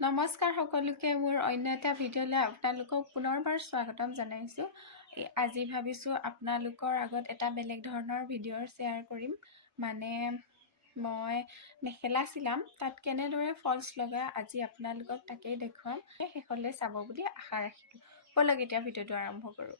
নমস্কাৰ সকলোকে মোৰ অন্য এটা ভিডিঅ'লৈ আপোনালোকক পুনৰবাৰ স্বাগতম জনাইছোঁ। আজি ভাবিছোঁ আপোনালোকৰ আগত এটা বেলেগ ধৰণৰ ভিডিঅ' শ্বেয়াৰ কৰিম। মানে মই মেখেলা চিলাম, তাত কেনেদৰে ফলছ লগাই আজি আপোনালোকক তাকেই দেখুৱাম। শেষলৈ চাব বুলি আশা ৰাখিলোঁ। ব'লক এতিয়া ভিডিঅ'টো আৰম্ভ কৰোঁ।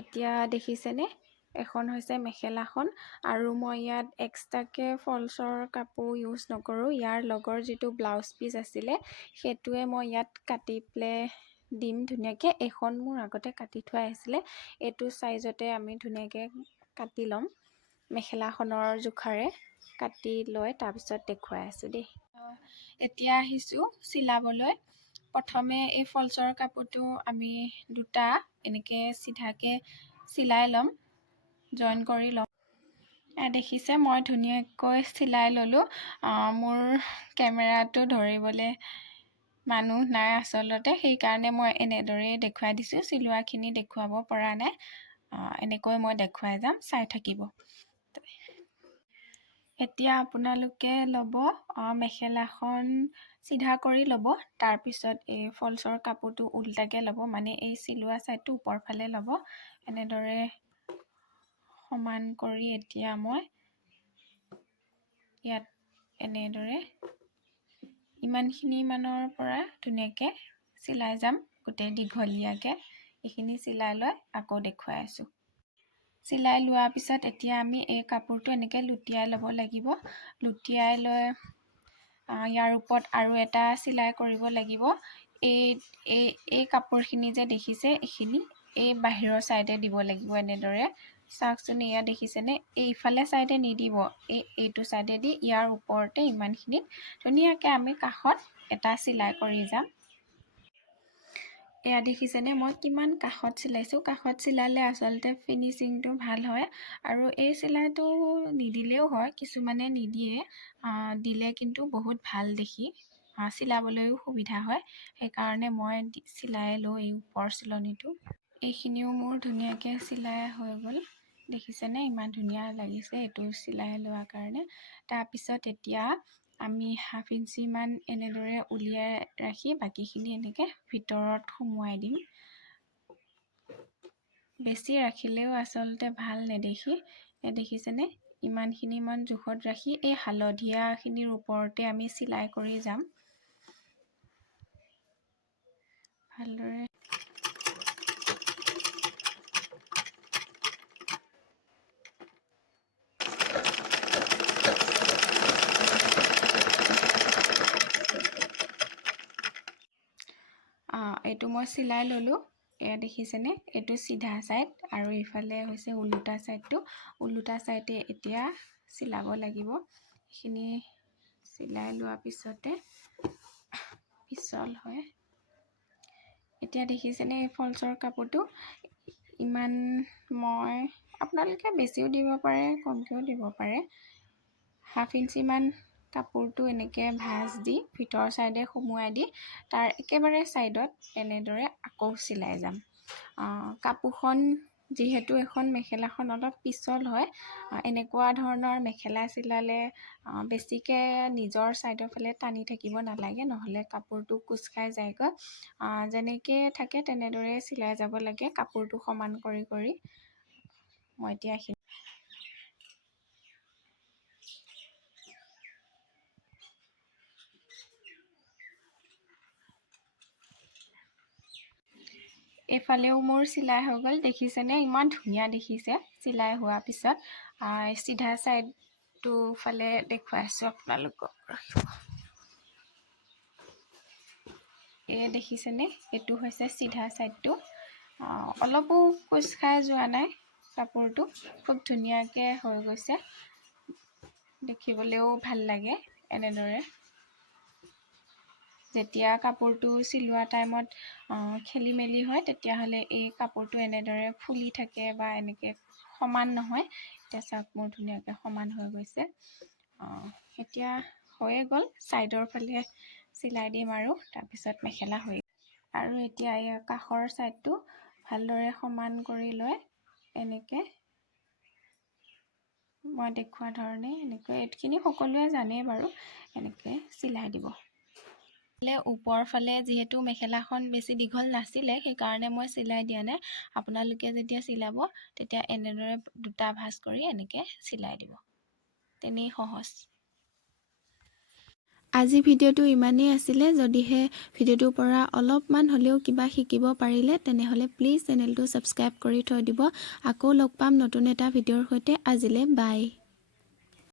এতিয়া দেখিছেনে, এখন হৈছে মেখেলাখন আৰু মই ইয়াত এক্সট্ৰাকৈ ফলছৰ কাপোৰ ইউজ নকৰোঁ। ইয়াৰ লগৰ যিটো ব্লাউজ পিচ আছিলে সেইটোৱে মই ইয়াত কাটি পেলাই দিম ধুনীয়াকৈ। এখন মোৰ আগতে কাটি থোৱা আছিলে, এইটো চাইজতে আমি ধুনীয়াকৈ কাটি ল'ম। মেখেলাখনৰ জোখাৰে কাটি লৈ তাৰপিছত দেখুৱাই আছোঁ দেই। এতিয়া আহিছোঁ চিলাবলৈ। প্ৰথমে এই ফলছৰ কাপোৰটো আমি দুটা এনেকৈ চিধাকৈ চিলাই ল'ম, জইন কৰি ল'ম। দেখিছে মই ধুনীয়াকৈ চিলাই ল'লোঁ। মোৰ কেমেৰাটো ধৰিবলৈ মানুহ নাই আচলতে, সেইকাৰণে মই এনেদৰেই দেখুৱাই দিছোঁ। চিলোৱাখিনি দেখুৱাব পৰা নাই, এনেকৈ মই দেখুৱাই যাম, চাই থাকিব। এতিয়া আপোনালোকে ল'ব মেখেলাখন চিধা কৰি ল'ব, তাৰপিছত এই ফলছৰ কাপোৰটো উল্টাকৈ ল'ব, মানে এই চিলোৱা ছাইডটো ওপৰ ফালে ল'ব। এনেদৰে সমান কৰি এতিয়া মই ইয়াত এনেদৰে ইমানখিনি মানৰ পৰা ধুনীয়াকৈ চিলাই যাম, গোটেই দীঘলীয়াকৈ। এইখিনি চিলাই লৈ আকৌ দেখুৱাই আছোঁ। চিলাই লোৱাৰ পিছত এতিয়া আমি এই কাপোৰটো এনেকৈ লুটিয়াই ল'ব লাগিব। লুটিয়াই লৈ ইয়াৰ ওপৰত আৰু এটা চিলাই কৰিব লাগিব। এই কাপোৰখিনি যে দেখিছে, এইখিনি এই বাহিৰৰ ছাইডে দিব লাগিব। এনেদৰে চাওকচোন, এয়া দেখিছেনে, এইফালে ছাইডে নিদিব, এইটো ছাইডে দি ইয়াৰ ওপৰতে ইমানখিনিত ধুনীয়াকৈ আমি কাষত এটা চিলাই কৰি যাম। এয়া দেখিছেনে মই কিমান কাষত চিলাইছোঁ। কাষত চিলালে আচলতে ফিনিচিংটো ভাল হয়, আৰু এই চিলাইটো নিদিলেও হয়, কিছুমানে নিদিয়ে, দিলে কিন্তু বহুত ভাল দেখি, চিলাবলৈও সুবিধা হয়। সেইকাৰণে মই চিলাই লওঁ এই ওপৰ চিলনিটো। এইখিনিও মোৰ ধুনীয়াকৈ চিলাই হৈ গ'ল, দেখিছেনে ইমান ধুনীয়া লাগিছে এইটো চিলাই লোৱাৰ কাৰণে। তাৰপিছত এতিয়া আমি ½ ইঞ্চিমান এনেদৰে উলিয়াই ৰাখি বাকীখিনি এনেকৈ ভিতৰত সুমুৱাই দিম। বেছি ৰাখিলেও আচলতে ভাল নেদেখি। দেখিছেনে, ইমানখিনিমান জোখত ৰাখি এই হালধীয়াখিনিৰ ওপৰতে আমি চিলাই কৰি যাম ভালদৰে। এইটো মই চিলাই ল'লোঁ। এয়া দেখিছেনে, এইটো চিধা ছাইড আৰু এইফালে হৈছে ওলোটা ছাইডটো। ওলোটা ছাইডে এতিয়া চিলাব লাগিব। এইখিনি চিলাই লোৱাৰ পিছতে পিছল হয়। এতিয়া দেখিছেনে এই ফলছৰ কাপোৰটো ইমান, মই আপোনালোকে বেছিও দিব পাৰে, কমকৈও দিব পাৰে। ½ ইঞ্চিমান কাপোৰটো এনেকৈ ভাঁজ দি ভিতৰ ছাইডে সুমুৱাই দি তাৰ একেবাৰে ছাইডত এনেদৰে আকৌ চিলাই যাম। কাপোৰখন যিহেতু এখন মেখেলাখন অলপ পিছল হয়, এনেকুৱা ধৰণৰ মেখেলা চিলালে বেছিকৈ নিজৰ ছাইডৰ ফালে টানি থাকিব নালাগে, নহ'লে কাপোৰটো কোচ খাই যায়গৈ। যেনেকৈ থাকে তেনেদৰে চিলাই যাব লাগে, কাপোৰটো সমান কৰি কৰি। মই এতিয়া এইফালেও মোৰ চিলাই হৈ গ'ল, দেখিছেনে ইমান ধুনীয়া দেখিছে চিলাই হোৱাৰ পিছত। চিধা ছাইডটো ফালে দেখুৱাইছোঁ আপোনালোকক। দেখিছেনে, এইটো হৈছে চিধা ছাইডটো। অলপো কোচ খাই যোৱা নাই, কাপোৰটো খুব ধুনীয়াকৈ হৈ গৈছে, দেখিবলৈও ভাল লাগে। এনেদৰে যেতিয়া কাপোৰটো চিলোৱা টাইমত খেলি মেলি হয়, তেতিয়াহ'লে এই কাপোৰটো এনেদৰে ফুলি থাকে বা এনেকৈ সমান নহয়। এতিয়া চাওক মোৰ ধুনীয়াকৈ সমান হৈ গৈছে। এতিয়া হৈয়ে গ'ল, ছাইডৰ ফালে চিলাই দিম আৰু তাৰপিছত মেখেলা হৈ। আৰু এতিয়া এই কাষৰ ছাইডটো ভালদৰে সমান কৰি লৈ এনেকৈ মই দেখুওৱা ধৰণে এনেকৈ, এইখিনি সকলোৱে জানেই বাৰু, এনেকৈ চিলাই দিব। ওপৰ ফালে যিহেতু মেখেলাখন বেছি দীঘল নাছিলে সেইকাৰণে মই চিলাই দিয়া নাই। আপোনালোকে যেতিয়া চিলাব তেতিয়া এনেদৰে দুটা ভাঁজ কৰি এনেকৈ চিলাই দিব, তেনেই সহজ। আজি ভিডিঅ'টো ইমানেই আছিলে। যদিহে ভিডিঅ'টোৰ পৰা অলপমান হ'লেও কিবা শিকিব পাৰিলে তেনেহ'লে প্লিজ চেনেলটো ছাবস্ক্ৰাইব কৰি থৈ দিব। আকৌ লগ পাম নতুন এটা ভিডিঅ'ৰ সৈতে। আজিলৈ বাই।